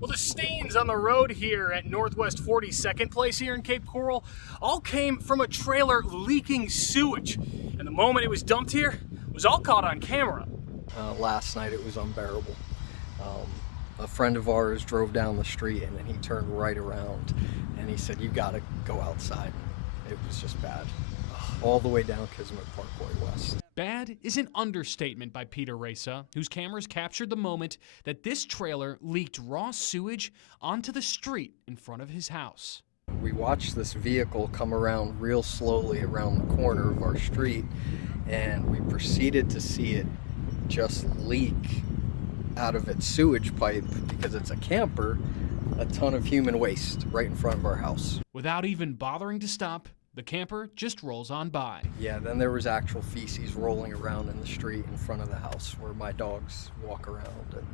Well, the stains on the road here at Northwest 42nd Place here in Cape Coral all came from a trailer leaking sewage. And the moment it was dumped here was all caught on camera. Last night it was unbearable. A friend of ours drove down the street and then he turned right around and he said, "You gotta go outside." It was just bad. All the way down Kismet Parkway West. Bad is an understatement by Peter Reza, whose cameras captured the moment that this trailer leaked raw sewage onto the street in front of his house. We watched this vehicle come around real slowly around the corner of our street, and we proceeded to see it just leak out of its sewage pipe, because it's a camper, a ton of human waste right in front of our house. Without even bothering to stop, the camper just rolls on by. Yeah, then there was actual feces rolling around in the street in front of the house where my dogs walk around and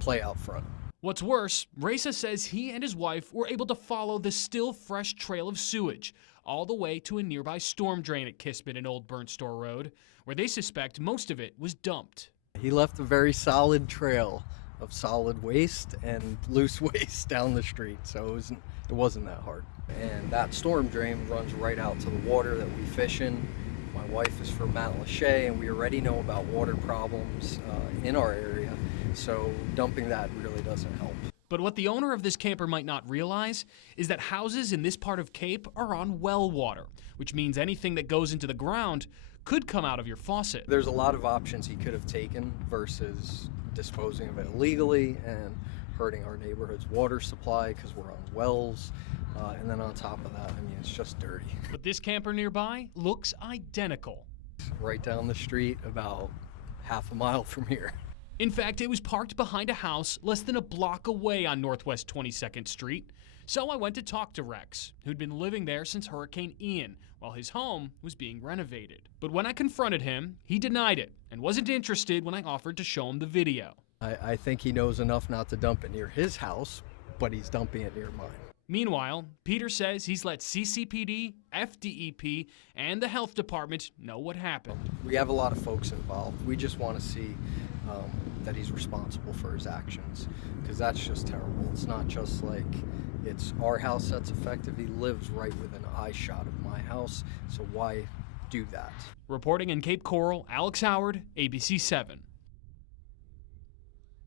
play out front. What's worse, Reza says he and his wife were able to follow the still fresh trail of sewage all the way to a nearby storm drain at Kismet and Old Burnt Store Road, where they suspect most of it was dumped. He left a very solid trail of solid waste and loose waste down the street, so it wasn't that hard. And that storm drain runs right out to the water that we fish in. My wife is from Matlacha, and we already know about water problems in our area, so dumping that really doesn't help. But what the owner of this camper might not realize is that houses in this part of Cape are on well water, which means anything that goes into the ground could come out of your faucet. There's a lot of options he could have taken versus disposing of it illegally and hurting our neighborhood's water supply because we're on wells. And then on top of that, I mean, it's just dirty. But this camper nearby looks identical. Right down the street, about half a mile from here. In fact, it was parked behind a house less than a block away on Northwest 22nd Street. So I went to talk to Rex, who'd been living there since Hurricane Ian, while his home was being renovated. But when I confronted him, he denied it and wasn't interested when I offered to show him the video. I think he knows enough not to dump it near his house, but he's dumping it near mine. Meanwhile, Peter says he's let CCPD, FDEP, and the health department know what happened. We have a lot of folks involved. We just want to see that he's responsible for his actions, because that's just terrible. It's not just like it's our house that's affected. He lives right within an eye shot of my house, so why do that? Reporting in Cape Coral, Alex Howard, ABC 7.